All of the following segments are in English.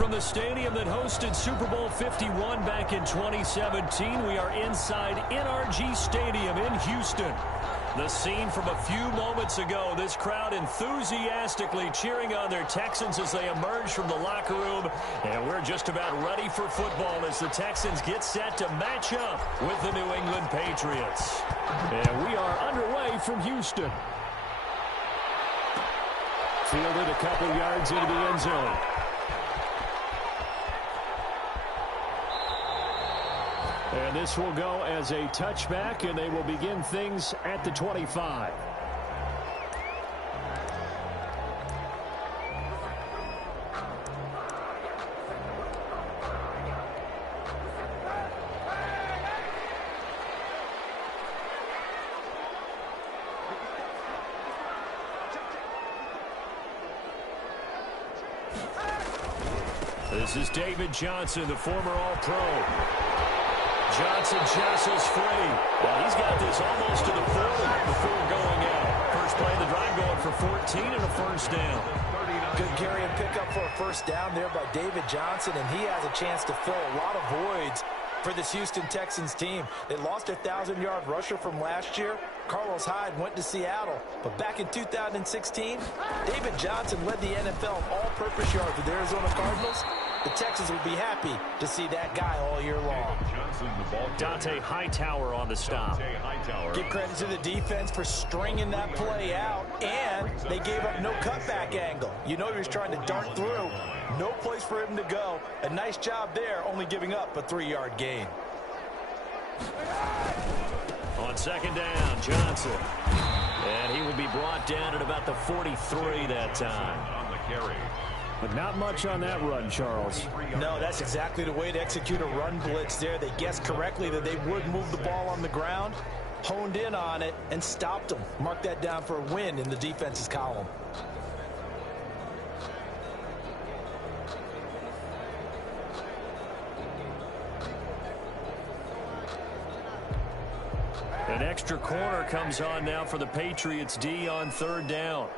From the stadium that hosted Super Bowl 51 back in 2017, we are inside NRG Stadium in Houston. The scene from a few moments ago, this crowd enthusiastically cheering on their Texans as they emerge from the locker room. And we're just about ready for football as the Texans get set to match up with the New England Patriots. And we are underway from Houston. Fielded a couple yards into the end zone. And this will go as a touchback, and they will begin things at the 25. This is David Johnson, the former All-Pro. Johnson jostles free. Well, he's got this almost to the 40 before going out. First play of the drive going for 14 and a first down. Good carry and pickup for a first down there by David Johnson, and he has a chance to fill a lot of voids for this Houston Texans team. They lost their 1,000-yard rusher from last year. Carlos Hyde went to Seattle. But back in 2016, David Johnson led the NFL in all-purpose yards with the Arizona Cardinals. The Texans will be happy to see that guy all year long. Dante Hightower on the stop. Give credit to the defense for stringing that play out, and they gave up no cutback angle. You know he was trying to dart through. No place for him to go. A nice job there, only giving up a 3-yard gain. On second down, Johnson. And he will be brought down at about the 43 that time. On the carry. But not much on that run, Charles. No, that's exactly the way to execute a run blitz there. They guessed correctly that they would move the ball on the ground, honed in on it, and stopped them. Mark that down for a win in the defense's column. An extra corner comes on now for the Patriots D on third down.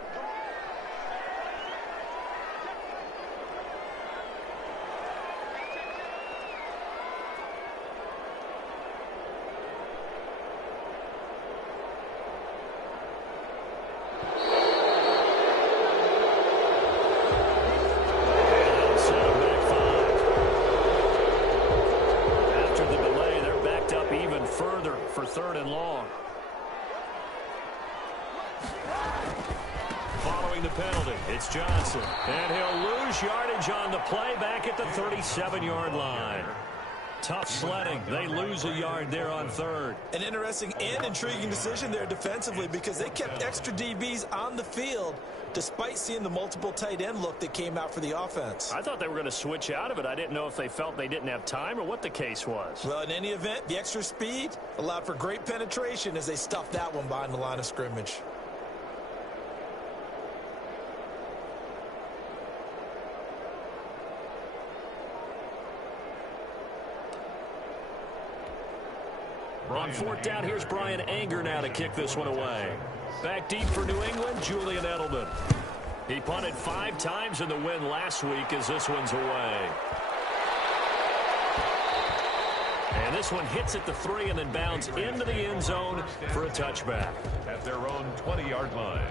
For third and long. Following the penalty, it's Johnson. And he'll lose yardage on the play back at the 37-yard line. Tough sledding. They lose a yard there on third. An interesting and intriguing decision there defensively because they kept extra DBs on the field despite seeing the multiple tight end look that came out for the offense. I thought they were going to switch out of it. I didn't know if they felt they didn't have time or what the case was. Well, in any event, the extra speed allowed for great penetration as they stuffed that one behind the line of scrimmage. On fourth down, here's Brian Anger now to kick this one away. Back deep for New England, Julian Edelman. He punted 5 times in the win last week as this one's away. And this one hits at the 3 and then bounds into the end zone for a touchback. At their own 20-yard line.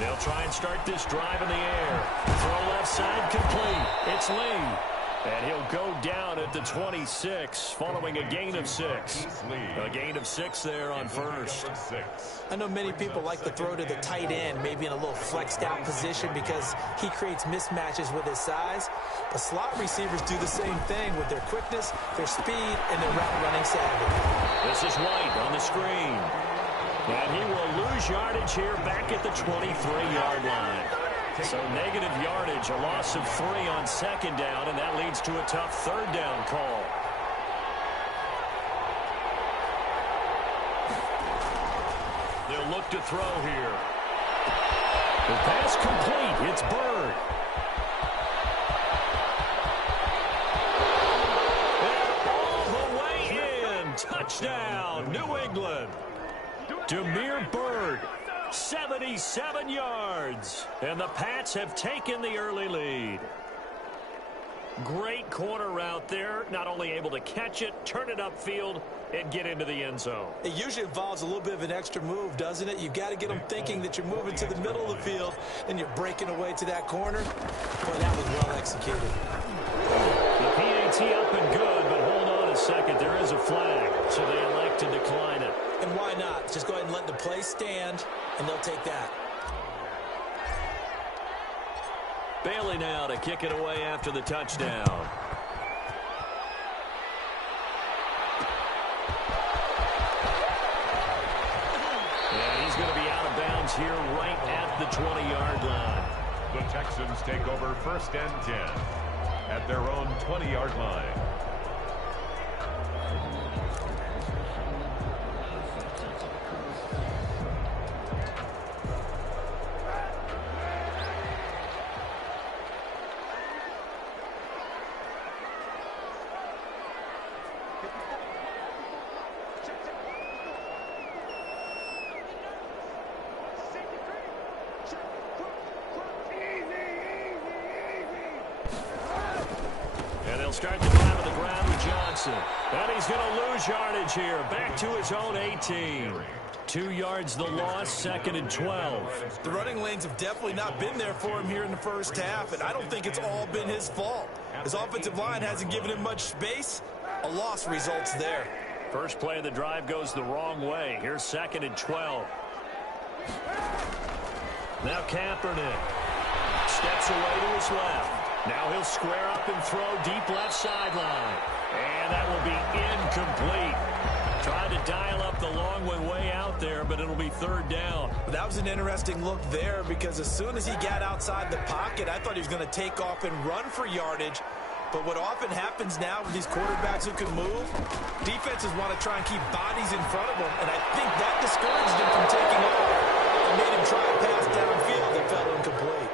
They'll try and start this drive in the air. Throw left side complete. It's Lee. And he'll go down at the 26 following a gain of 6. A gain of 6 there on first. I know many people like to throw to the tight end, maybe in a little flexed out position because he creates mismatches with his size. But slot receivers do the same thing with their quickness, their speed, and their route running savvy. This is White on the screen. And he will lose yardage here back at the 23-yard line. So negative yardage, a loss of 3 on second down, and that leads to a tough third down call. They'll look to throw here. The pass complete. It's Byrd. And all the way in. Touchdown, New England. Damiere Byrd, 77 yards. And the Pats have taken the early lead. Great corner route there. Not only able to catch it, turn it upfield, and get into the end zone. It usually involves a little bit of an extra move, doesn't it? You've got to get them thinking that you're moving to the middle of the field and you're breaking away to that corner. Boy, that was well executed. The PAT up and good, but hold on a second. There is a flag, so they elect to decline it. And why not? Just go ahead and let the play stand, and they'll take that. Bailey now to kick it away after the touchdown. And he's going to be out of bounds here right at the 20-yard line. The Texans take over 1st and 10 at their own 20-yard line. Start the drive on the ground with Johnson. And he's going to lose yardage here. Back to his own 18. 2 yards the loss, 2nd and 12. The running lanes have definitely not been there for him here in the first half, and I don't think it's all been his fault. His offensive line hasn't given him much space. A loss results there. First play of the drive goes the wrong way. Here's 2nd and 12. Now Kaepernick steps away to his left. Now he'll square up and throw deep left sideline. And that will be incomplete. Trying to dial up the long way out there, but it'll be 3rd down. That was an interesting look there because as soon as he got outside the pocket, I thought he was going to take off and run for yardage. But what often happens now with these quarterbacks who can move, defenses want to try and keep bodies in front of them. And I think that discouraged him from taking off and made him try to pass downfield and fell incomplete.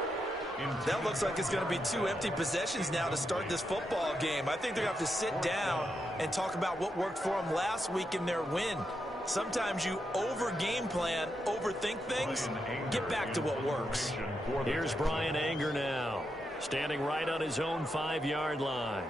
That looks like it's going to be 2 empty possessions now to start this football game. I think they're going to have to sit down and talk about what worked for them last week in their win. Sometimes you over-game plan, overthink things, get back to what works. Here's Bryan Anger now, standing right on his own 5-yard line.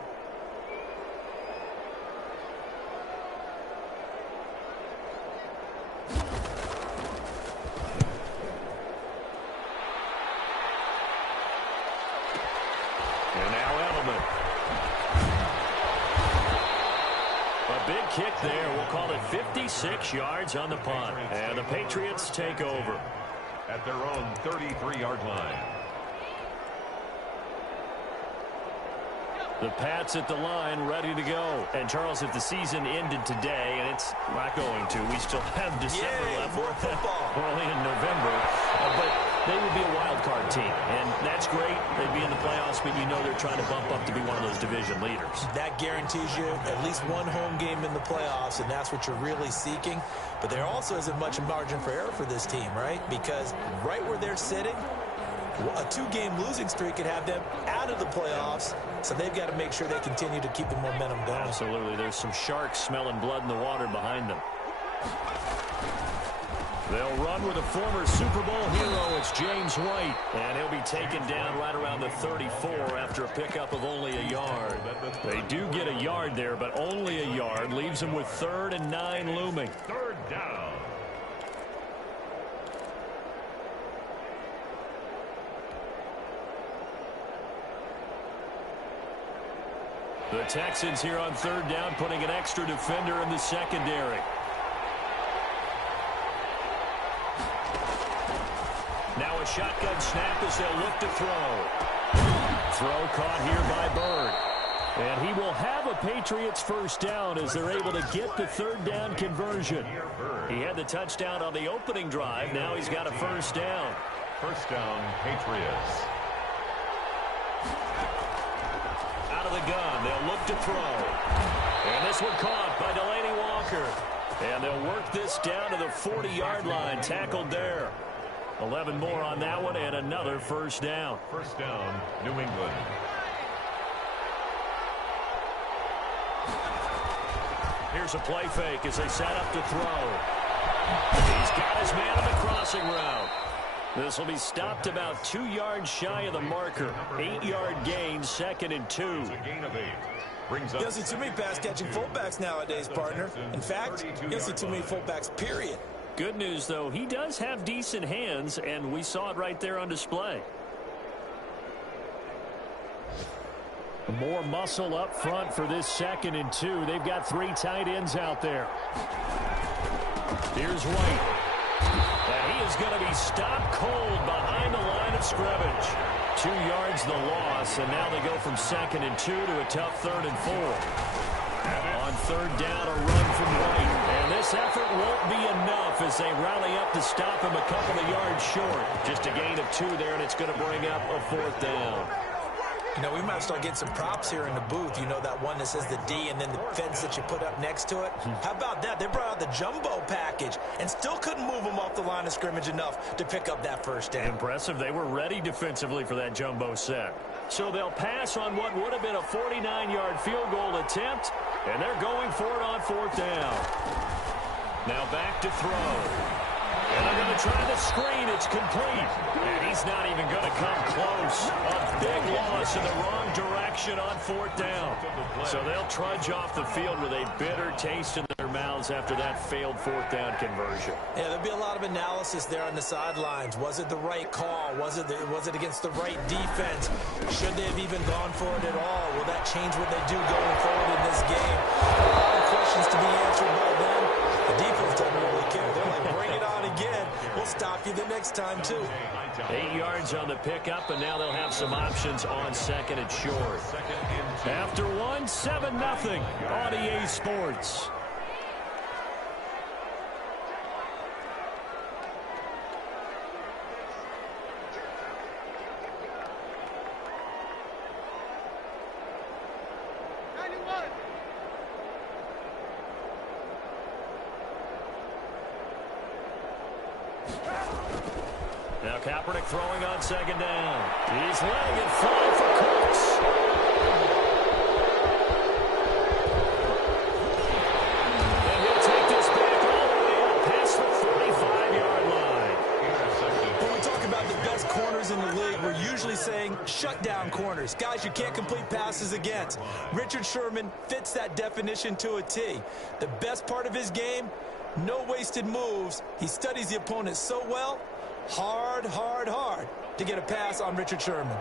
Big kick there. We'll call it 56 yards on the punt. And the Patriots take over. At their own 33-yard line. The Pats at the line, ready to go. And, Charles, if the season ended today, and it's not going to, we still have December left. More football. We're only in November. But they would be a wild card team. And that's great. They'd be in the playoffs, but you know they're trying to bump up to be one of those division leaders. That guarantees you at least one home game in the playoffs, and that's what you're really seeking. But there also isn't much margin for error for this team, right? Because right where they're sitting, a 2-game losing streak could have them out of the playoffs, so they've got to make sure they continue to keep the momentum going. Absolutely. There's some sharks smelling blood in the water behind them. They'll run with a former Super Bowl hero. It's James White, and he'll be taken down right around the 34 after a pickup of only a yard. They do get a yard there, but only a yard. Leaves them with 3rd and 9 looming. 3rd down. The Texans here on 3rd down, putting an extra defender in the secondary. Now a shotgun snap as they'll look to throw. Throw caught here by Byrd. And he will have a Patriots 1st down as they're able to get the 3rd down conversion. He had the touchdown on the opening drive. Now he's got a 1st down. First down, Patriots. Out of the gun, they'll look to throw. And this one caught by Delanie Walker. And they'll work this down to the 40-yard line, tackled there. 11 more on that one, and another first down. First down, New England. Here's a play fake as they set up to throw. He's got his man on the crossing route. This will be stopped about 2 yards shy of the marker. 8-yard gain, 2nd and 2. It's a gain of 8. You don't see too many pass-catching fullbacks nowadays, partner. In fact, you don't see too many fullbacks, period. Good news, though, he does have decent hands, and we saw it right there on display. More muscle up front for this 2nd and 2. They've got 3 tight ends out there. Here's White. And he is going to be stopped cold behind the line of scrimmage. 2 yards the loss, and now they go from 2nd and 2 to a tough 3rd and 4. On 3rd down, a run from White. And this effort won't be enough as they rally up to stop him a couple of yards short. Just a gain of 2 there, and it's going to bring up a 4th down. You know, we might start getting some props here in the booth. You know, that one that says the D and then the fence that you put up next to it. How about that? They brought out the jumbo package and still couldn't move him off the line of scrimmage enough to pick up that first down. Impressive. They were ready defensively for that jumbo set. So they'll pass on what would have been a 49-yard field goal attempt, and they're going for it on 4th down. Now back to throw. And they're going to try the screen. It's complete. And he's not even going to come close. A big loss in the wrong direction on 4th down. So they'll trudge off the field with a bitter taste in their mouths after that failed 4th down conversion. Yeah, there'll be a lot of analysis there on the sidelines. Was it the right call? Was it against the right defense? Should they have even gone for it at all? Will that change what they do going forward in this game? A lot of questions to be answered by them. The defense doesn't really care. They're like, bring it on again. We'll stop you the next time, too. 8 yards on the pickup, and now they'll have some options on 2nd and short. After 1, 7-0 on EA Sports. Now Kaepernick throwing on 2nd down. He's letting it fly for Cooks. And he'll take this back all the way up past the 35-yard line. When we talk about the best corners in the league, we're usually saying shutdown corners. Guys you can't complete passes against. Richard Sherman fits that definition to a T. The best part of his game, no wasted moves. He studies the opponent so well. Hard to get a pass on Richard Sherman.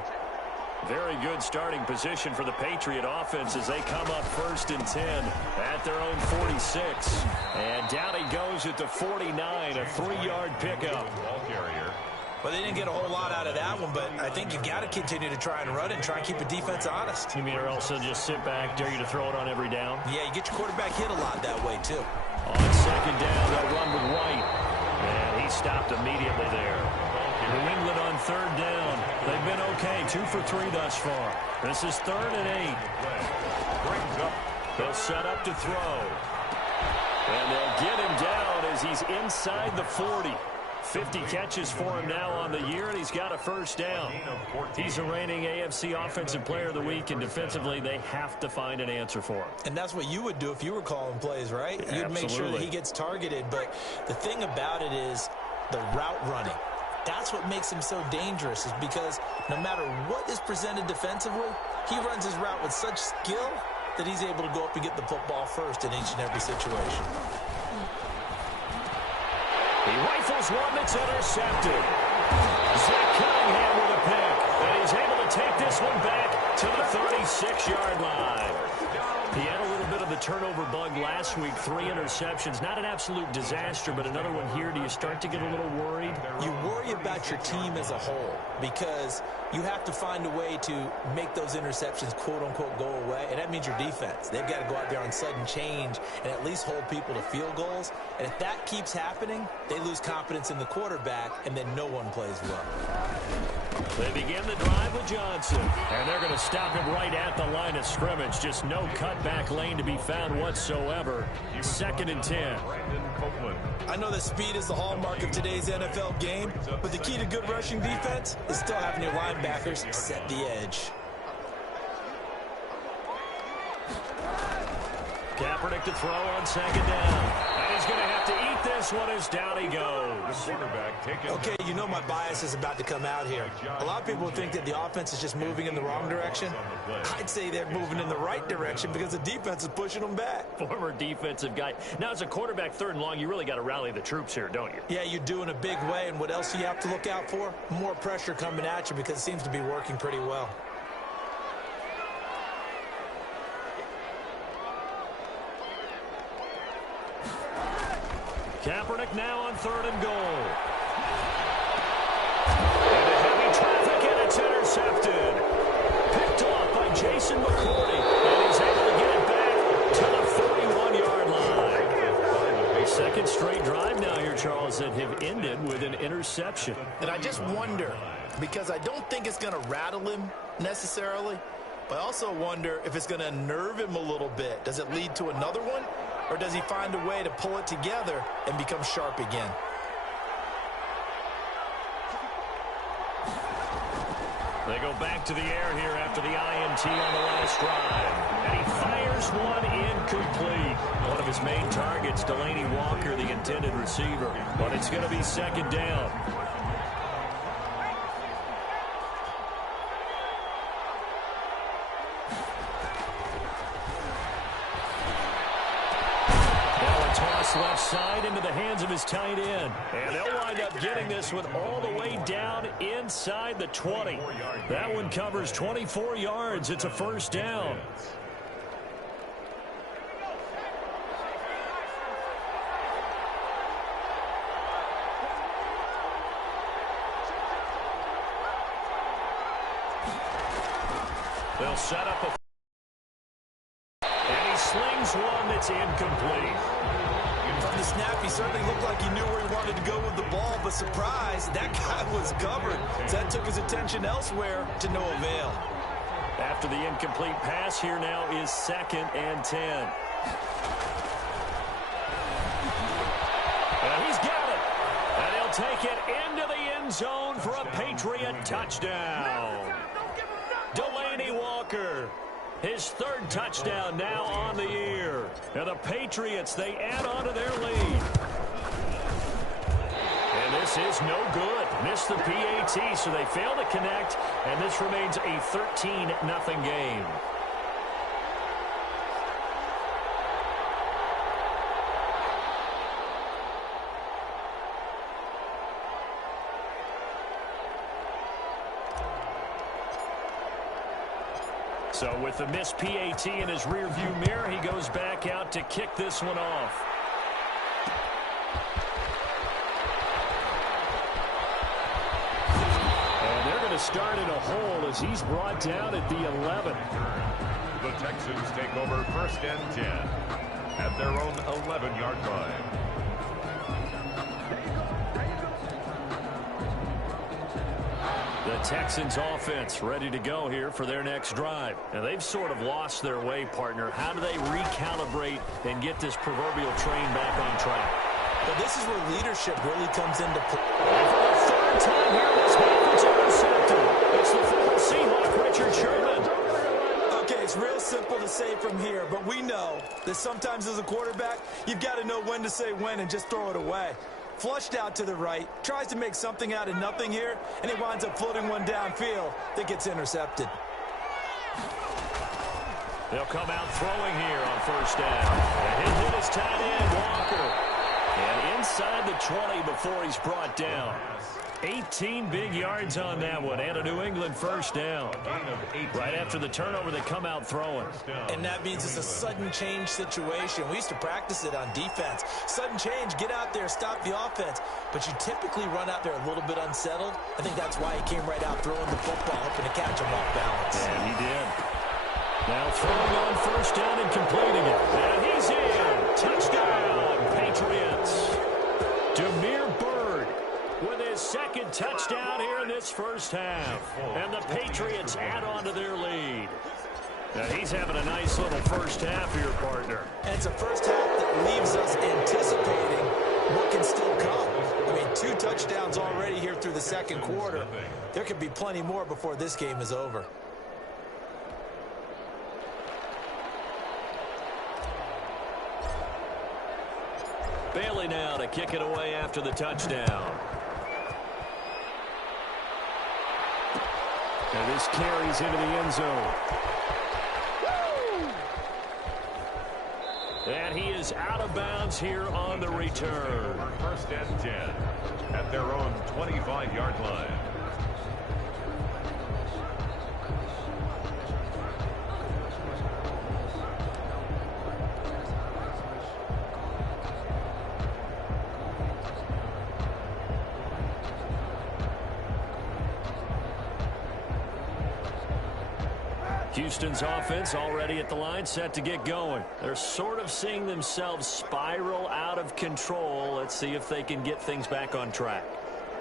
Very good starting position for the Patriot offense as they come up 1st and 10 at their own 46. And down he goes at the 49, a 3-yard pickup. Well, they didn't get a whole lot out of that one, but I think you got to continue to try and run it and try and keep the defense honest. You mean or else they'll just sit back, dare you to throw it on every down? Yeah, you get your quarterback hit a lot that way, too. On 2nd down, they'll run with White. And he stopped immediately there. New England on 3rd down. They've been okay, 2 for 3 thus far. This is 3rd and 8. They'll set up to throw. And they'll get him down as he's inside the 40. 50 catches for him now on the year, and he's got a first down. He's the reigning AFC Offensive Player of the Week, and defensively they have to find an answer for him. And that's what you would do if you were calling plays, right? You'd make sure that he gets targeted. But the thing about it is the route running. That's what makes him so dangerous, is because no matter what is presented defensively, he runs his route with such skill that he's able to go up and get the football first in each and every situation. He rifles one that's intercepted. Zach Cunningham with a pick. And he's able to take this one back to the 36-yard line. He had a little bit of the the turnover bug last week, 3 interceptions. Not an absolute disaster, but another one here. Do you start to get a little worried? You worry about your team as a whole because you have to find a way to make those interceptions, quote-unquote, go away, and that means your defense. They've got to go out there on sudden change and at least hold people to field goals. And if that keeps happening, they lose confidence in the quarterback, and then no one plays well. They begin the drive with Johnson, and they're going to stop him right at the line of scrimmage. Just no cutback lane to be found whatsoever. 2nd and 10. I know that speed is the hallmark of today's NFL game, but the key to good rushing defense is still having your linebackers set the edge. Kaepernick to throw on 2nd down. And he's going to have to eat this one as down he goes. Okay, you know my bias is about to come out here. A lot of people think that the offense is just moving in the wrong direction. I'd say they're moving in the right direction because the defense is pushing them back. Former defensive guy. Now, as a quarterback 3rd and long, you really got to rally the troops here, don't you? Yeah, you do in a big way. And what else do you have to look out for? More pressure coming at you because it seems to be working pretty well. Kaepernick now on 3rd and goal. Into heavy traffic, and it's intercepted. Picked off by Jason McCourty, and he's able to get it back to the 41-yard line. 2nd straight drive now here, Charles, that have ended with an interception. And I just wonder, because I don't think it's going to rattle him necessarily, but I also wonder if it's going to unnerve him a little bit. Does it lead to another one? Or does he find a way to pull it together and become sharp again? They go back to the air here after the INT on the last drive. And he fires one incomplete. One of his main targets, Delaney Walker, the intended receiver. But it's going to be 2nd down. Left side into the hands of his tight end. And they'll wind up getting this one all the way down inside the 20. That one covers 24 yards. It's a 1st down. They'll set up a... And he slings one that's incomplete. From the snap, he certainly looked like he knew where he wanted to go with the ball, but surprise, that guy was covered. So that took his attention elsewhere to no avail. After the incomplete pass, here now is 2nd and 10. And he's got it. And he'll take it into the end zone for a Patriot touchdown. Delaney Walker. His 3rd touchdown now on the year. And the Patriots, they add on to their lead. And this is no good. Missed the PAT, so they fail to connect. And this remains a 13-0 game. So with the missed PAT in his rearview mirror, he goes back out to kick this one off. And they're going to start in a hole as he's brought down at the 11. The Texans take over 1st and 10 at their own 11-yard line. The Texans offense ready to go here for their next drive. And they've sort of lost their way, partner. How do they recalibrate and get this proverbial train back on track? But this is where leadership really comes into play. And for the 3rd time here, this half is intercepted. It's the former Seahawk, Richard Sherman. Okay, it's real simple to say from here, but we know that sometimes as a quarterback, you've got to know when to say when and just throw it away. Flushed out to the right, tries to make something out of nothing here, and he winds up floating one downfield that gets intercepted. They'll come out throwing here on 1st down. And he'll hit his tight end, Walker. And inside the 20 before he's brought down. 18 big yards on that one, and a New England first down. Right after the turnover, they come out throwing. And that means it's a sudden change situation. We used to practice it on defense. Sudden change, get out there, stop the offense. But you typically run out there a little bit unsettled. I think that's why he came right out throwing the football, hoping to catch him off balance. And he did. Now throwing on first down and completing it. And he's in. Touchdown, Patriots. Damiere Byrd with his second touchdown here in this first half. And the Patriots add on to their lead. Now he's having a nice little first half here, partner. And it's a first half that leaves us anticipating what can still come. I mean, 2 touchdowns already here through the second quarter. There could be plenty more before this game is over. Bailey now to kick it away after the touchdown. And this carries into the end zone. And he is out of bounds here on the return. First and 10 at their own 25-yard line. Houston's offense already at the line, set to get going. They're sort of seeing themselves spiral out of control. Let's see if they can get things back on track.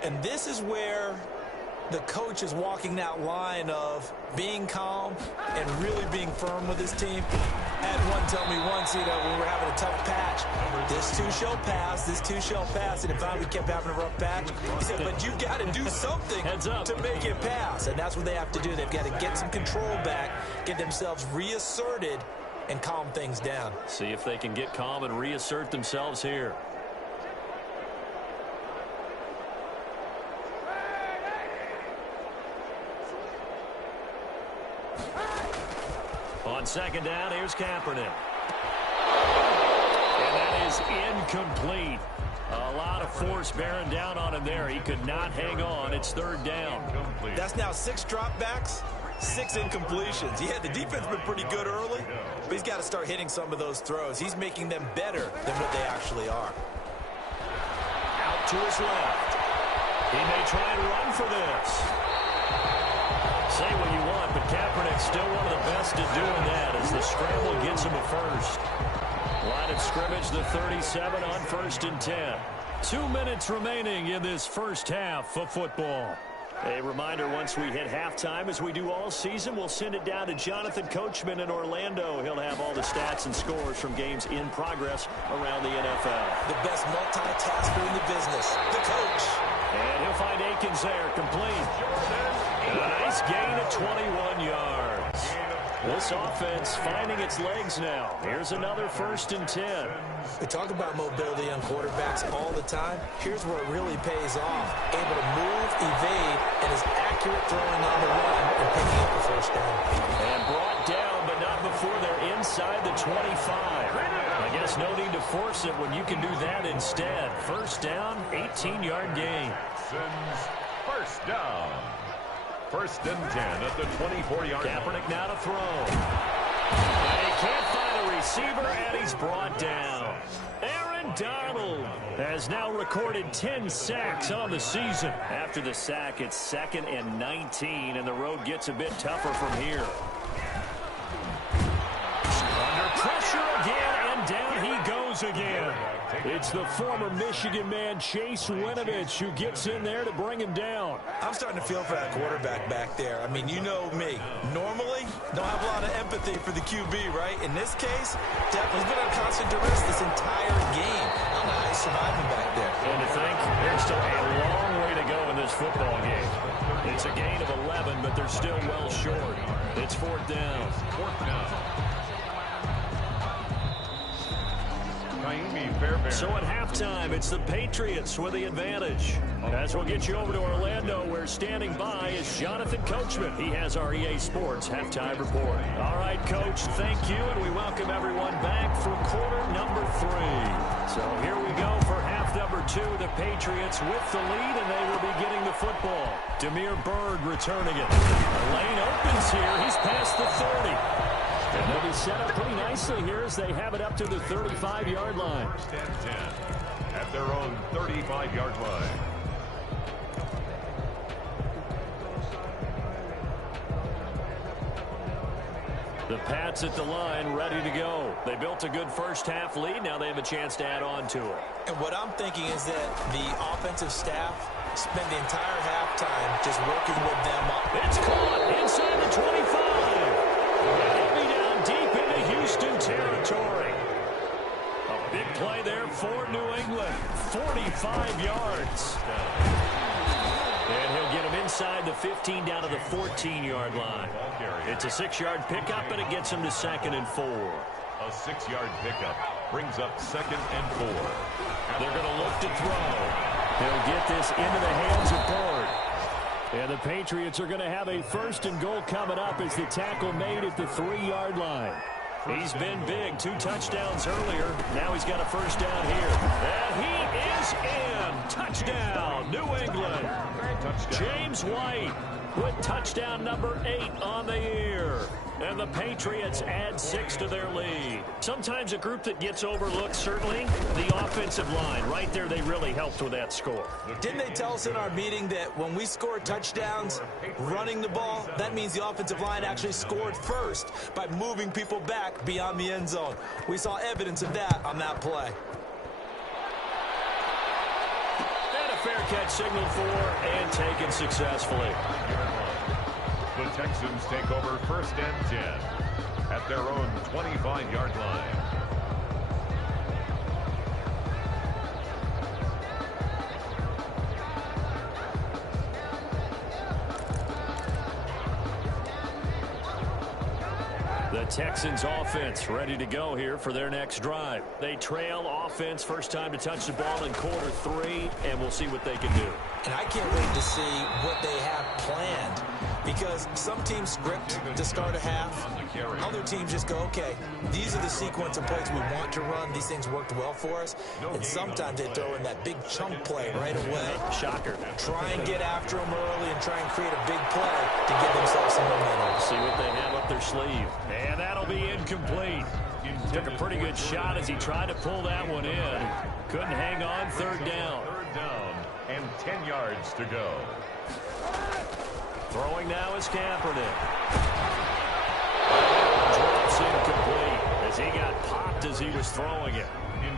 And this is where the coach is walking that line of being calm and really being firm with his team. I had one tell me once, when we were having a tough patch, this too shall pass, this too shall pass, and if we kept having a rough patch, he said, but you've got to do something to make it pass, and that's what they have to do. They've got to get some control back, get themselves reasserted, and calm things down. See if they can get calm and reassert themselves here. On second down, here's Kaepernick. And that is incomplete. A lot of force bearing down on him there. He could not hang on. It's third down. That's now 6 dropbacks, 6 incompletions. Yeah, the defense been pretty good early, but he's got to start hitting some of those throws. He's making them better than what they actually are. Out to his left. He may try and run for this. Say what you want, but Kaepernick's still one of the best at doing that as the scramble gets him a first. Line of scrimmage, the 37 on first and 10. 2 minutes remaining in this first half of football. A reminder, once we hit halftime, as we do all season, we'll send it down to Jonathan Coachman in Orlando. He'll have all the stats and scores from games in progress around the NFL. The best multitasker in the business, the coach. And he'll find Akins there, complete. A nice gain of 21 yards. This offense finding its legs now. Here's another first and 10. We talk about mobility on quarterbacks all the time. Here's where it really pays off. Able to move, evade, and is accurate throwing on the run and picking up the first down. And brought down, but not before they're inside the 25. I guess no need to force it when you can do that instead. First down, 18-yard gain. First down. First and 10 at the 24-yard line. Kaepernick now to throw. And he can't find a receiver, and he's brought down. Aaron Donald has now recorded 10 sacks on the season. After the sack, it's 2nd and 19, and the road gets a bit tougher from here. Under pressure again, and down he goes again. It's the former Michigan man, Chase Winovich, who gets in there to bring him down. I'm starting to feel for that quarterback back there. I mean, you know me. Normally, don't have a lot of empathy for the QB, right? In this case, definitely been under constant duress this entire game. I don't know how he's surviving back there. And to think, there's still a long way to go in this football game. It's a gain of 11, but they're still well short. It's fourth down. Kaimi Fairbairn. So at halftime, it's the Patriots with the advantage. As we'll get you over to Orlando, where standing by is Jonathan Coachman. He has our EA Sports halftime report. All right, Coach, thank you, and we welcome everyone back for quarter number 3. So here we go for half number 2. The Patriots with the lead, and they will be getting the football. Damiere Byrd returning it. The lane opens here. He's past the 30. And they'll be set up pretty nicely here as they have it up to the 35-yard line. First and 10 at their own 35-yard line. The Pats at the line, ready to go. They built a good first-half lead. Now they have a chance to add on to it. And what I'm thinking is that the offensive staff spend the entire halftime just working with them up. It's caught inside the 25. And it'll be down deep into Houston territory. A big play there for New England. 45 yards. And he'll get him inside the 15 down to the 14-yard line. It's a 6-yard pickup, and it gets him to 2nd and 4. A 6-yard pickup brings up 2nd and 4. They're going to look to throw. They'll get this into the hands of Byrd. And the Patriots are going to have a 1st and goal coming up as the tackle made at the 3-yard line. He's been big. 2 touchdowns earlier. Now he's got a 1st down here. And he is in. Touchdown, New England. James White with touchdown number 8 on the year. And the Patriots add 6 to their lead. Sometimes a group that gets overlooked, certainly, the offensive line. Right there, they really helped with that score. Didn't they tell us in our meeting that when we score touchdowns running the ball, that means the offensive line actually scored first by moving people back beyond the end zone? We saw evidence of that on that play. And a fair catch signaled for and taken successfully. The Texans take over 1st and 10 at their own 25-yard line. The Texans offense ready to go here for their next drive. They trail offense, first time to touch the ball in quarter 3, and we'll see what they can do. And I can't wait to see what they have planned, because some teams script to start a half. Other teams just go, okay, these are the sequence of plays we want to run. These things worked well for us. And sometimes they throw in that big chunk play right away. Shocker. Try and get after them early and try and create a big play to give themselves some momentum. See what they have up their sleeve. And that'll be incomplete. Took a pretty good shot as he tried to pull that one in. Couldn't hang on. 3rd down. 3rd down and 10 yards to go. Throwing now is Kaepernick. Drops incomplete as he got popped as he was throwing it.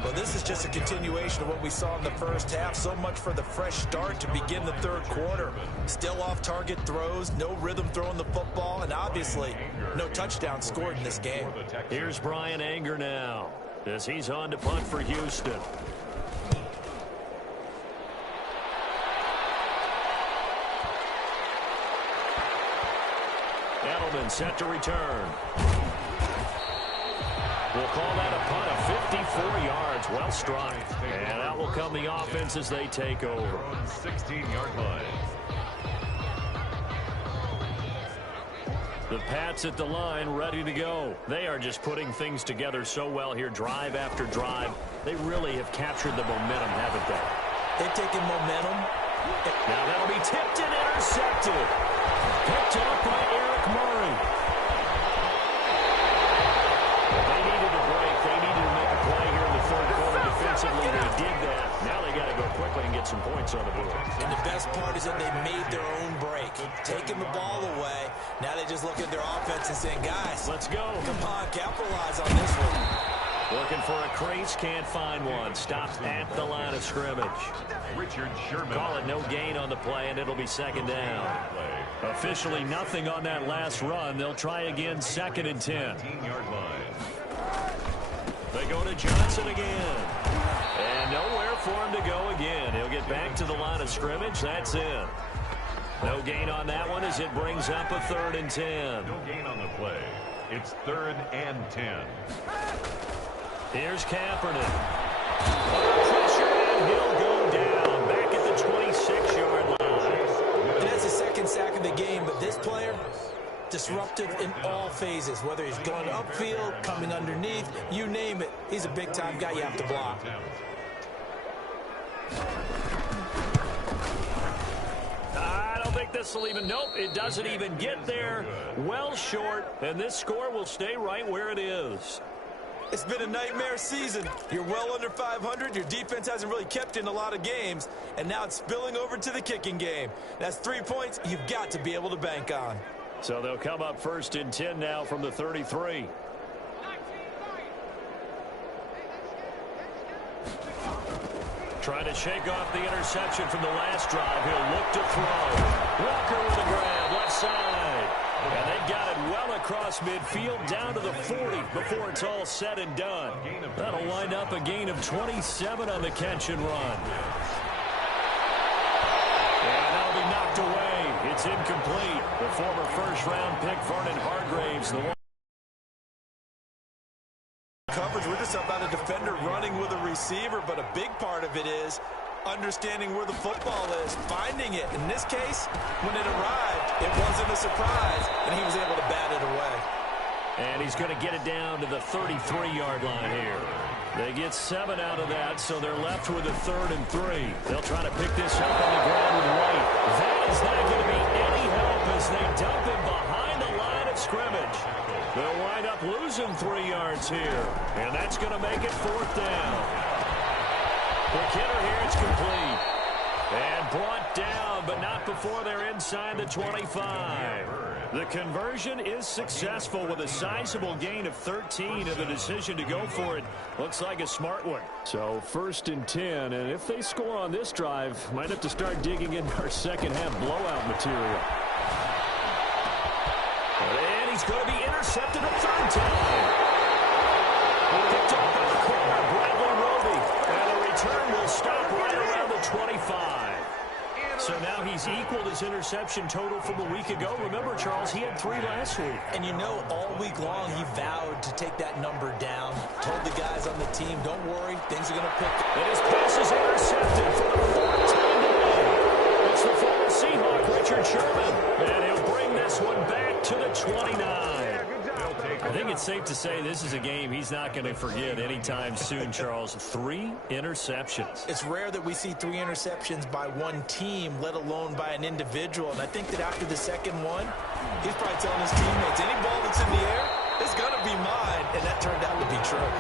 Well, this is just a continuation of what we saw in the first half. So much for the fresh start to begin the 3rd quarter. Still off-target throws, no rhythm throwing the football, and obviously no touchdown scored in this game. Here's Bryan Anger now as he's on to punt for Houston. Edelman set to return. We'll call that a punt of 54 yards. Well struck. And out will come the offense as they take over. 16-yard line. The Pats at the line ready to go. They are just putting things together so well here, drive after drive. They really have captured the momentum, haven't they? They've taken momentum. Now that'll be tipped and intercepted. Picked up by Eric Murray. Well, they needed a break. They needed to make a play here in the 3rd quarter defensively. They did that. Now they got to go quickly and get some points on the board. And the best part is that they made their own break. Taking the ball away. Now they just look at their offense and saying, guys, let's go. Come on, capitalize on this one. Looking for a crease, can't find one. Stops at the line of scrimmage. Richard Sherman. Call it no gain on the play, and it'll be 2nd down. Officially nothing on that last run. They'll try again, 2nd and 10. 15-yard line. They go to Johnson again. And nowhere for him to go again. He'll get back to the line of scrimmage. That's in. No gain on that one as it brings up a 3rd and 10. No gain on the play. It's 3rd and 10. Here's Kaepernick. Pressure, and he'll go down. Back at the 26-yard line. And that's the second sack of the game, but this player, disruptive in all phases, whether he's going upfield, coming underneath, you name it. He's a big-time guy you have to block. I don't think this will even, nope, it doesn't even get there. Well short, and this score will stay right where it is. It's been a nightmare season. You're well under 500. Your defense hasn't really kept in a lot of games, and now it's spilling over to the kicking game. That's 3 points you've got to be able to bank on. So they'll come up 1st and 10 now from the 33. Trying to shake off the interception from the last drive. He'll look to throw. Walker with a grab, left side. And they got it well across midfield down to the 40 before it's all said and done. That'll wind up a gain of 27 on the catch and run. And that'll be knocked away. It's incomplete. The former first-round pick, Vernon Hargraves, the one. Coverage, we're just about a defender running with a receiver, but a big part of it is understanding where the football is, finding it. In this case, when it arrived, it wasn't a surprise, and he was able to bat it away. And he's going to get it down to the 33-yard line here. They get 7 out of that, so they're left with a 3rd and 3. They'll try to pick this up on the ground with White. That is not going to be any help as they dump him behind the line of scrimmage. They'll wind up losing 3 yards here, and that's going to make it 4th down. Quick hitter here, it's complete. And brought down, but not before they're inside the 25. The conversion is successful with a sizable gain of 13, and the decision to go for it looks like a smart one. So 1st and 10, and if they score on this drive, might have to start digging in our second-half blowout material. And he's going to be intercepted a 3rd time. Picked up by the corner, Bradley Roby. And the return will stop right around the 25. So now he's equaled his interception total from a week ago. Remember, Charles, he had 3 last week. And you know, all week long, he vowed to take that number down. Told the guys on the team, don't worry, things are going to pick up. And his pass is intercepted for the 4th time today. It's the former Seahawk, Richard Sherman. And he'll bring this one back to the 29. I think it's safe to say this is a game he's not going to forget anytime soon, Charles. 3 interceptions. It's rare that we see 3 interceptions by one team, let alone by an individual. And I think that after the second one, he's probably telling his teammates, any ball that's in the air, it's going to be mine. And that turned out to be true.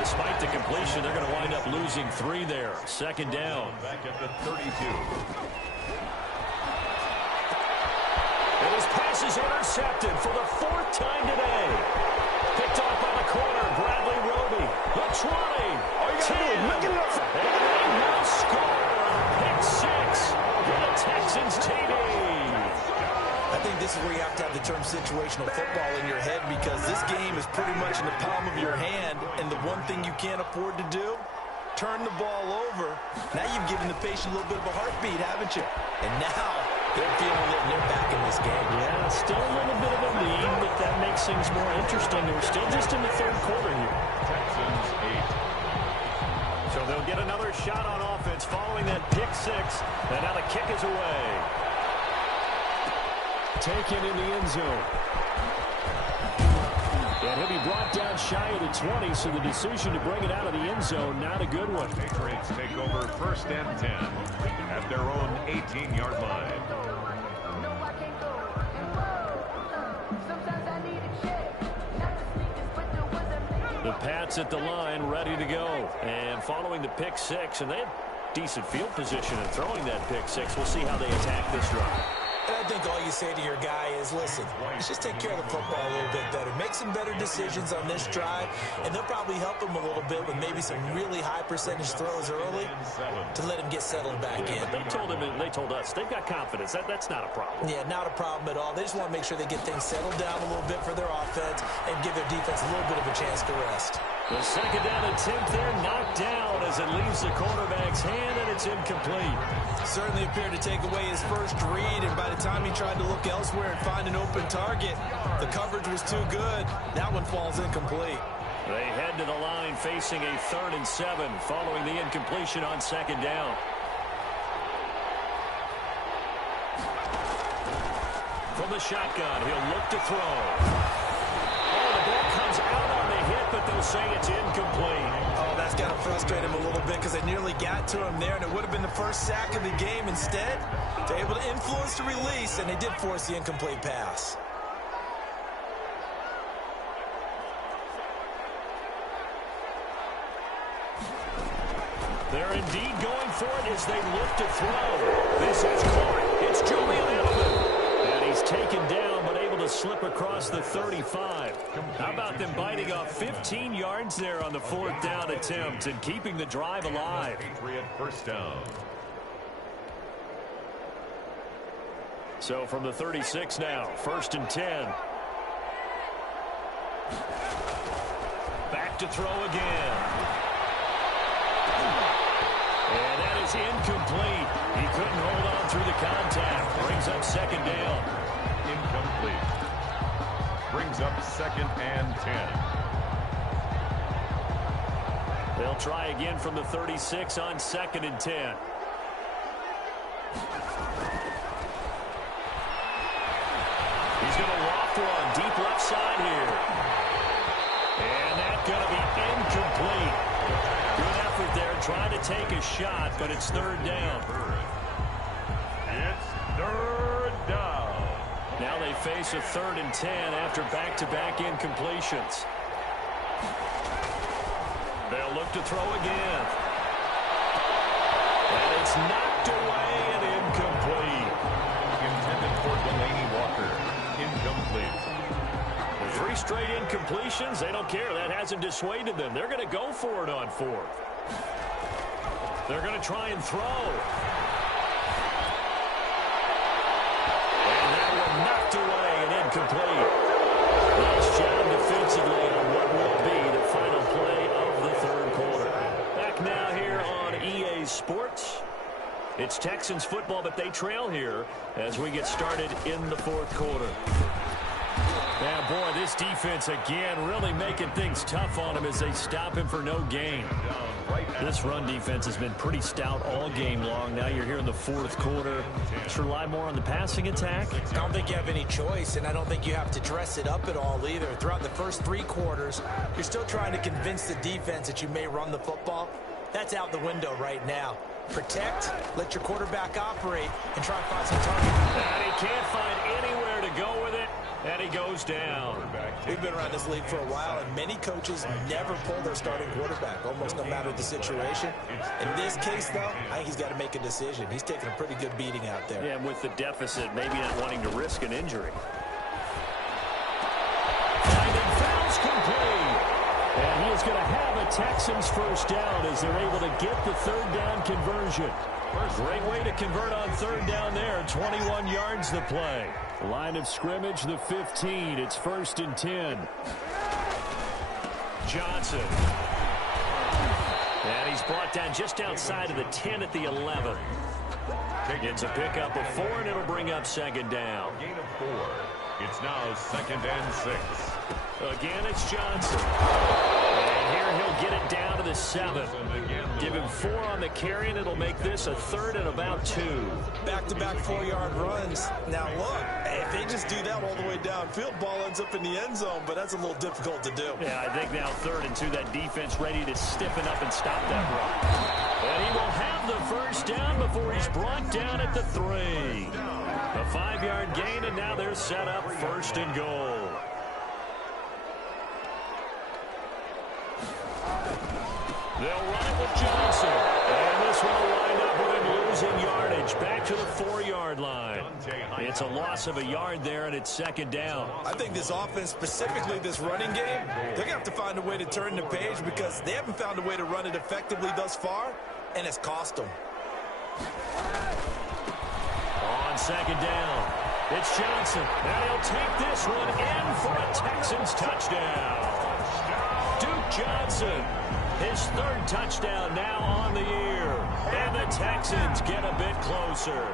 Despite the completion, they're going to wind up losing 3 there. 2nd down. Back at the 32. And his pass is intercepted for the 4th time today. Picked off by the corner, Bradley Roby. The 20. 10. And they will score. Pick 6 for the Texans TD. I think this is where you have to have the term situational football in your head, because this game is pretty much in the palm of your hand, and the one thing you can't afford to do, turn the ball over. Now you've given the patient a little bit of a heartbeat, haven't you? And now they're feeling it and they're back in this game. Yeah, still a little bit of a lead, but that makes things more interesting. We're still just in the 3rd quarter here. Texans 8. So they'll get another shot on offense following that pick 6. And now the kick is away. Taken in the end zone. And he'll be brought down shy of the 20, so the decision to bring it out of the end zone, not a good one. Patriots take over 1st and 10 at their own 18-yard line. The Pats at the line, ready to go. And following the pick 6, and they have decent field position in throwing that pick 6. We'll see how they attack this drive. And I think all you say to your guy is, listen, let's just take care of the football a little bit better. Make some better decisions on this drive, and they'll probably help him a little bit with maybe some really high percentage throws early to let him get settled back in. They told him, and they told us, they've got confidence. That's not a problem. Yeah, not a problem at all. They just want to make sure they get things settled down a little bit for their offense and give their defense a little bit of a chance to rest. The 2nd down attempt there knocked down as it leaves the quarterback's hand, and it's incomplete. Certainly appeared to take away his first read, and by the time he tried to look elsewhere and find an open target, the coverage was too good. That one falls incomplete. They head to the line facing a 3rd and 7 following the incompletion on 2nd down. From the shotgun, he'll look to throw. Oh, the ball comes out on the hit, but they'll say it's incomplete. Oh, that's got to frustrate him a little bit because they nearly got to him there, and it would have been the first sack of the game. Instead, they're able to influence the release, and they did force the incomplete pass. They're indeed going for it as they look to throw. This is caught. It's Julian Edelman. And he's taken down, but able to slip across the 35. How about them biting off 15 yards there on the 4th down attempt and keeping the drive alive? Patriot first down. So from the 36 now, 1st and 10. Back to throw again. And that is incomplete. He couldn't hold on through the contact. Brings up 2nd down. Incomplete. Brings up 2nd and 10. They'll try again from the 36 on 2nd and 10. He's going to loft one deep left side here. And that's going to be incomplete. Good effort there trying to take a shot, but it's 3rd down. It's 3rd down. Now they face a 3rd and 10 after back-to-back incompletions. They'll look to throw again. And it's knocked away and incomplete. Intended for Delaney Walker. Incomplete. 3 straight incompletions. They don't care. That hasn't dissuaded them. They're going to go for it on 4th. They're going to try and throw. And that one knocked away and incomplete. Nice job defensively on what will be the final play of the 3rd quarter. Back now here on EA Sports. It's Texans football, but they trail here as we get started in the 4th quarter. Now, boy, this defense again really making things tough on him as they stop him for no gain. This run defense has been pretty stout all game long. Now you're here in the 4th quarter. Just rely more on the passing attack. I don't think you have any choice, and I don't think you have to dress it up at all either. Throughout the first 3 quarters, you're still trying to convince the defense that you may run the football. That's out the window right now. Protect, let your quarterback operate, and try and find some target. And he can't find anywhere to go with it, and he goes down. We've been around this league for a while, and many coaches never pull their starting quarterback, almost no matter the situation. In this case, though, I think he's got to make a decision. He's taking a pretty good beating out there. Yeah, and with the deficit, maybe not wanting to risk an injury. Finding fouls complete. And he is going to have a Texans 1st down as they're able to get the 3rd down conversion. Great way to convert on 3rd down there. 21 yards the play. Line of scrimmage, the 15. It's 1st and 10. Johnson. And he's brought down just outside of the 10 at the 11. Gets a pickup of 4, and it'll bring up 2nd down. Gain of 4. It's now 2nd and 6. Again, it's Johnson. And here he'll get it down to the 7. Give him 4 on the carry, and it'll make this a 3rd and about 2. Back-to-back 4-yard runs. Now, look, if they just do that all the way downfield, ball ends up in the end zone, but that's a little difficult to do. Yeah, I think now 3rd and 2, that defense ready to stiffen up and stop that run. And he will have the 1st down before he's brought down at the 3. A 5-yard gain, and now they're set up 1st and goal. They'll run it with Johnson. And this one will wind up with him losing yardage. Back to the 4-yard line. It's a loss of a yard there, and it's 2nd down. I think this offense, specifically this running game, they're going to have to find a way to turn the page because they haven't found a way to run it effectively thus far, and it's cost them. On 2nd down, it's Johnson. And he'll take this one in for a Texans touchdown. Duke Johnson. His 3rd touchdown now on the year. And the Texans get a bit closer.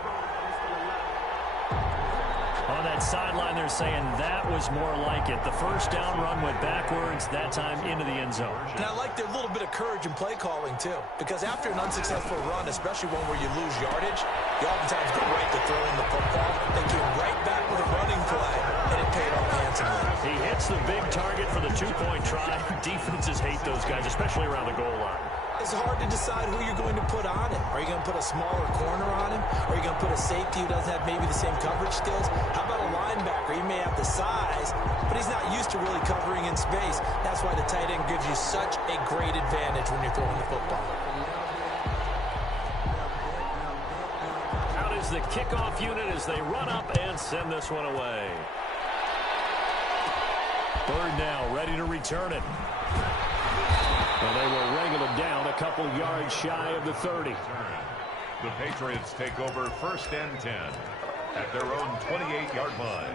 On that sideline, they're saying that was more like it. The first down run went backwards, that time into the end zone. And I like their little bit of courage in play calling, too. Because after an unsuccessful run, especially one where you lose yardage, you oftentimes go right to throwing the football. They came right back with a running play, and it paid off handsomely. He hits the big target for the two-point try. Defenses hate those guys, especially around the goal line. It's hard to decide who you're going to put on him. Are you going to put a smaller corner on him? Or are you going to put a safety who doesn't have maybe the same coverage skills? How about a linebacker? He may have the size, but he's not used to really covering in space. That's why the tight end gives you such a great advantage when you're throwing the football. Out is the kickoff unit as they run up and send this one away. Bird now ready to return it. And they will wrangle him down a couple yards shy of the 30. The Patriots take over 1st and 10 at their own 28-yard line.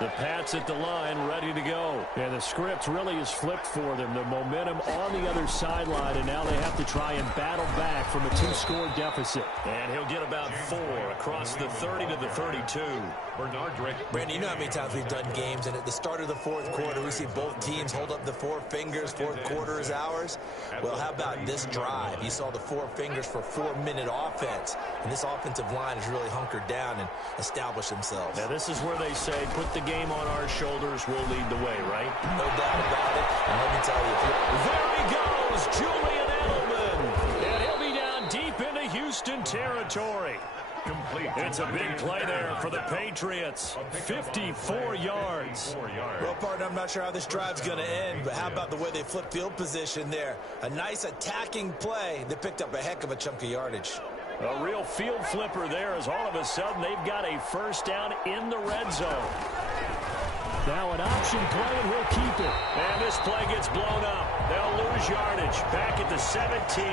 The Pats at the line, ready to go. And the script really is flipped for them. The momentum on the other sideline, and now they have to try and battle back from a 2-score deficit. And he'll get about 4 across the 30 to the 32. Bernard Drake. Brandon, you know how many times we've done games, and at the start of the fourth quarter, we see both teams hold up the 4 fingers, fourth quarter is ours. Well, how about this drive? You saw the 4 fingers for 4-minute offense, and this offensive line has really hunkered down and established themselves. Now, this is where they say, put the game on our shoulders, we'll lead the way, right? No doubt about it. And let me tell you, there he goes, Julian Edelman. And he'll be down deep into Houston territory. Complete. It's a big play there for the Patriots. 54 yards. Well, partner, I'm not sure how this drive's going to end, but how about the way they flip field position there? A nice attacking play that picked up a heck of a chunk of yardage. A real field flipper there as all of a sudden they've got a first down in the red zone. Now an option play, and he'll keep it. And this play gets blown up. They'll lose yardage back at the 17.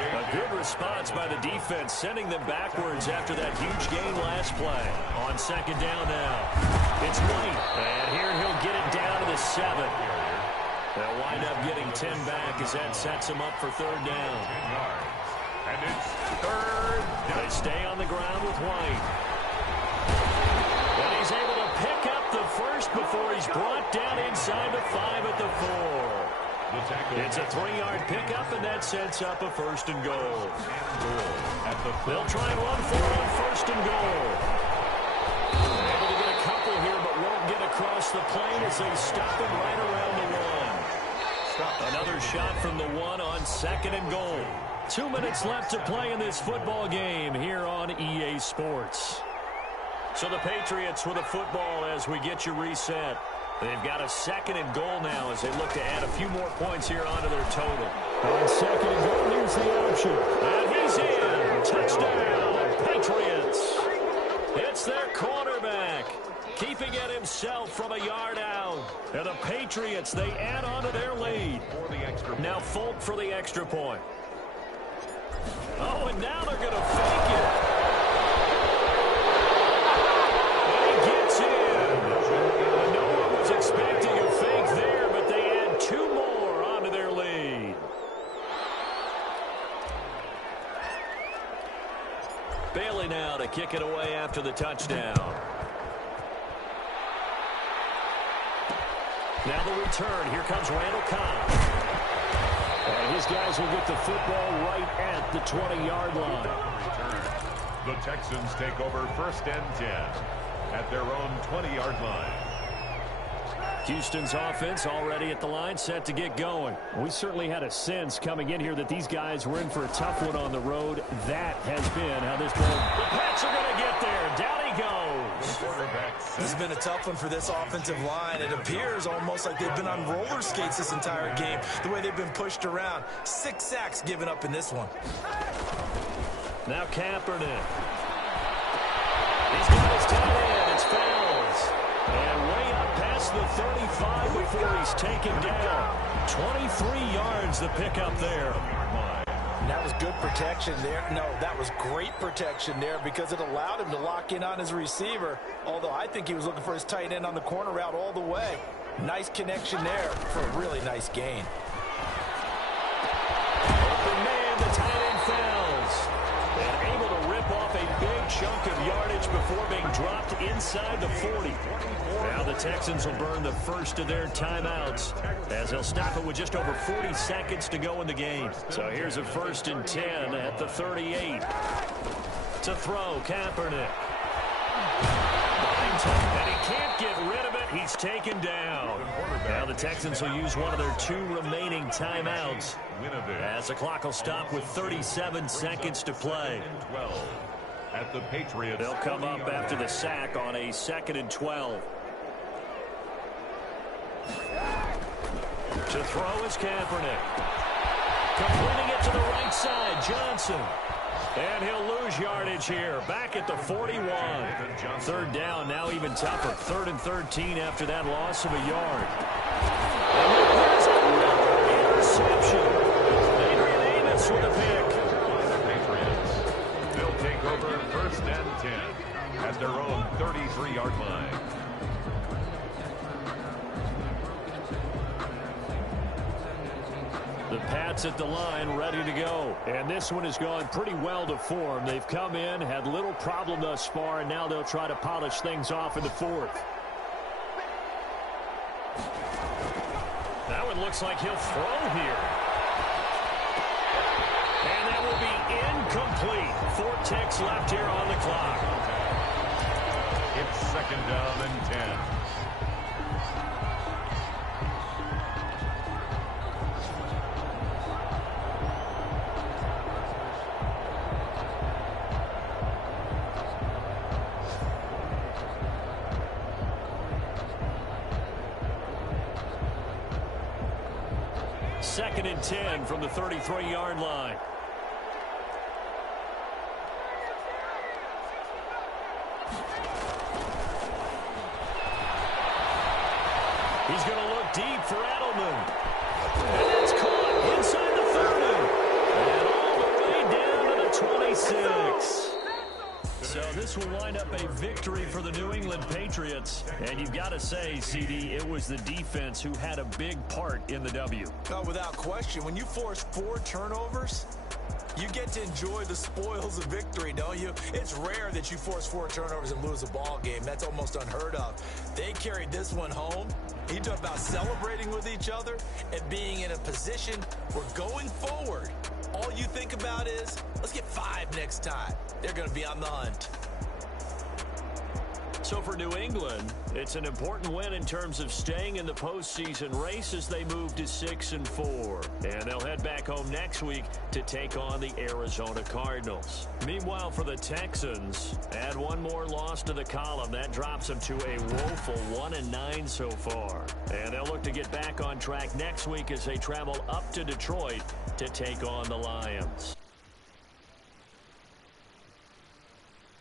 A good response by the defense, sending them backwards after that huge gain last play. On 2nd down now. It's White. And here he'll get it down to the 7. They'll wind up getting 10 back as that sets him up for 3rd down. And it's 3rd down. They stay on the ground with White. And he's able to pick up the first before he's brought down inside the 5 at the 4. It's a 3-yard pickup, and that sets up a 1st and goal. They'll try and run for it on 1st and goal. Able to get a couple here, but won't get across the plane as they stop him right around the 1. Another shot from the 1 on 2nd and goal. 2 minutes left to play in this football game here on EA Sports. So the Patriots with a football as we get you reset. They've got a 2nd and goal now as they look to add a few more points here onto their total. On 2nd and goal, here's the option. And he's in. Touchdown, Patriots. It's their quarterback, keeping it himself from a yard out. And the Patriots, they add on to their lead. Now Folk for the extra point. Oh, and now they're going to fake it. And he gets in. No one was expecting a fake there, but they add 2 more onto their lead. Bailey now to kick it away after the touchdown. Now the return. Here comes Randall Cobb. And his guys will get the football right at the 20-yard line. The Texans take over 1st and 10 at their own 20-yard line. Houston's offense already at the line, set to get going. We certainly had a sense coming in here that these guys were in for a tough one on the road. That has been how this ball. The Pats are going to get there. Down he goes. This has been a tough one for this offensive line. It appears almost like they've been on roller skates this entire game, the way they've been pushed around. 6 sacks given up in this one. Now Kaepernick. He's got his tight end. It's Fells. And way up past the 35 before he's taken down. 23 yards the pickup there. And that was good protection there. No, that was great protection there because it allowed him to lock in on his receiver. Although I think he was looking for his tight end on the corner route all the way. Nice connection there for a really nice gain. Open man, the tight end Fells. And able to rip off chunk of yardage before being dropped inside the 40. Now the Texans will burn the first of their timeouts as they'll stop it with just over 40 seconds to go in the game. So here's a 1st and 10 at the 38. To throw, Kaepernick. And he can't get rid of it. He's taken down. Now the Texans will use one of their 2 remaining timeouts as the clock will stop with 37 seconds to play. At the Patriots. They'll come up after the sack on a 2nd and 12. To throw is Kaepernick. Completing it to the right side, Johnson. And he'll lose yardage here, back at the 41. 3rd down, now even tougher. 3rd and 13 after that loss of a yard. And there's another interception. Adrian Amos with a pick. Patriots. They'll take over 1st and 10 at their own 33-yard line. The Pats at the line, ready to go. And this one has gone pretty well to form. They've come in, had little problem thus far, and now they'll try to polish things off in the 4th. Now it looks like he'll throw here. And that will be incomplete. 4 ticks left here on the clock. It's 2nd down and 10. Second and 10 from the 33-yard line. He's going to look deep for Edelman. And it's caught inside the 30. And all the way down to the 26. So this will wind up a victory for the New England Patriots. And you've got to say, CD, it was the defense who had a big part in the W. No, without question. When you force 4 turnovers, you get to enjoy the spoils of victory, don't you? It's rare that you force 4 turnovers and lose a ball game. That's almost unheard of. They carried this one home. You talk about celebrating with each other and being in a position where going forward, all you think about is, let's get 5 next time. They're going to be on the hunt. So for New England, it's an important win in terms of staying in the postseason race as they move to 6-4. And they'll head back home next week to take on the Arizona Cardinals. Meanwhile, for the Texans, add one more loss to the column. That drops them to a woeful 1-9 so far. And they'll look to get back on track next week as they travel up to Detroit to take on the Lions.